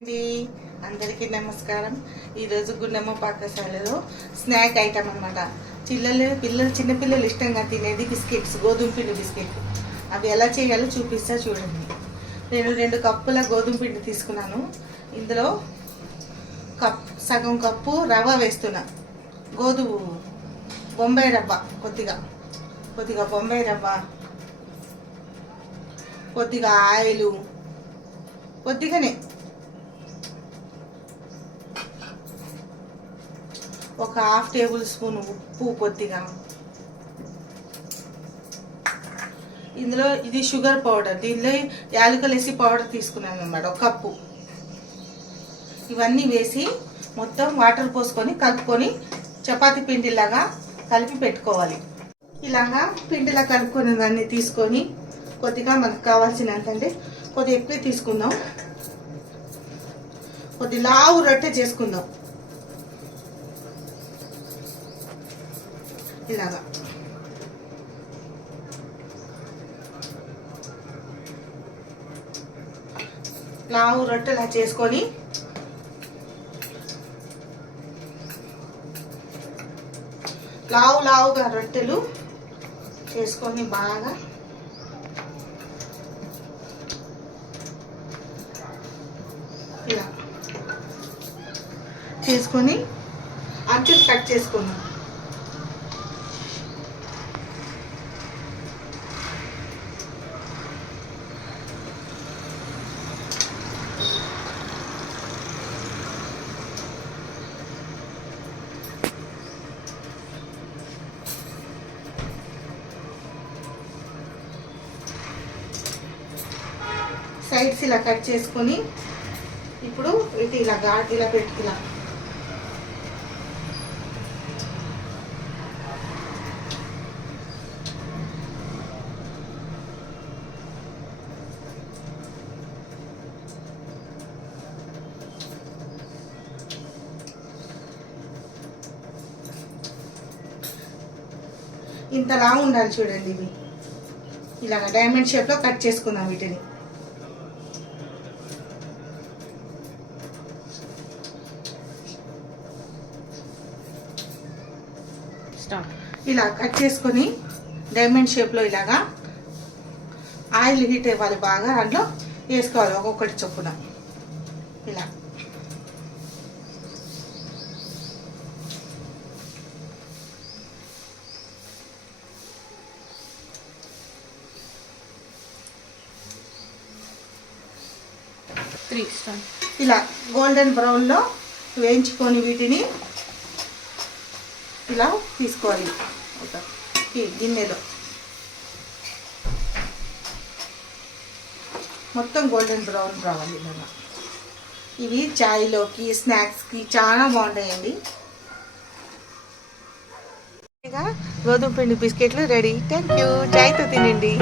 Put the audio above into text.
అందరికీ నమస్కారం. ఈరోజు గుండమ్మ పాకశాలలో స్నాక్ ఐటమ్ అనమాట. చిన్నపిల్లలు ఇష్టంగా తినేది బిస్కెట్స్, గోధుమ పిండి బిస్కెట్. అవి ఎలా చేయాలో చూపిస్తా చూడండి. నేను 2 కప్పుల గోధుమ పిండి తీసుకున్నాను. ఇందులో సగం కప్పు రవ్వ వేస్తున్నా. బొంబాయి రవ్వ, కొద్దిగా బొంబాయి రవ్వ, కొద్దిగా ఆయిలు, కొద్దిగానే ఒక 1/2 టేబుల్ స్పూన్ ఉప్పు, కొద్దిగా ఇందులో ఇది షుగర్ పౌడర్. దీనిలో యాలకులు వేసి పౌడర్ తీసుకున్నాను అన్నమాట, 1 కప్పు. ఇవన్నీ వేసి మొత్తం వాటర్ పోసుకొని కలుపుకొని చపాతీ పిండిలాగా కలిపి పెట్టుకోవాలి. ఇలాగా పిండిలా కలుపుకొని దాన్ని తీసుకొని కొద్దిగా మనకు కావాల్సినంటే కొద్దిగా ఎక్కువ తీసుకుందాం. కొద్ది లావు రొట్టె చేసుకుందాం. ఇలాగా లావు రొట్టెలా చేసుకొని లావుగా రొట్టెలు చేసుకొని బాగా ఇలా చేసుకొని అంచులు కట్ చేసుకున్నాం. సైడ్స్ ఇలా కట్ చేసుకొని ఇప్పుడు ఇది ఇలా పెట్టి ఇలా ఇంతలా ఉండాలి చూడండి. ఇవి ఇలాగ డైమండ్ షేప్లో కట్ చేసుకుందాం వీటిని. ఇలా కట్ చేసుకొని డైమండ్ షేప్లో ఇలాగా ఆయిల్ హీట్ అవ్వాలి బాగా, దాంట్లో వేసుకోవాలి ఒక్కొక్కటి చొప్పున. ఇలా ఇలా గోల్డెన్ బ్రౌన్లో వేయించుకొని వీటిని ఇలా తీసుకోవాలి ఒక గిన్నెలో. మొత్తం గోల్డెన్ బ్రౌన్ రావాలి ఇలాగా. ఇవి చాయ్లోకి, స్నాక్స్కి చాలా బాగుంటాయండి. గోధుమ పిండి బిస్కెట్లు రెడీ. Thank you. చాయ్తో తినండి.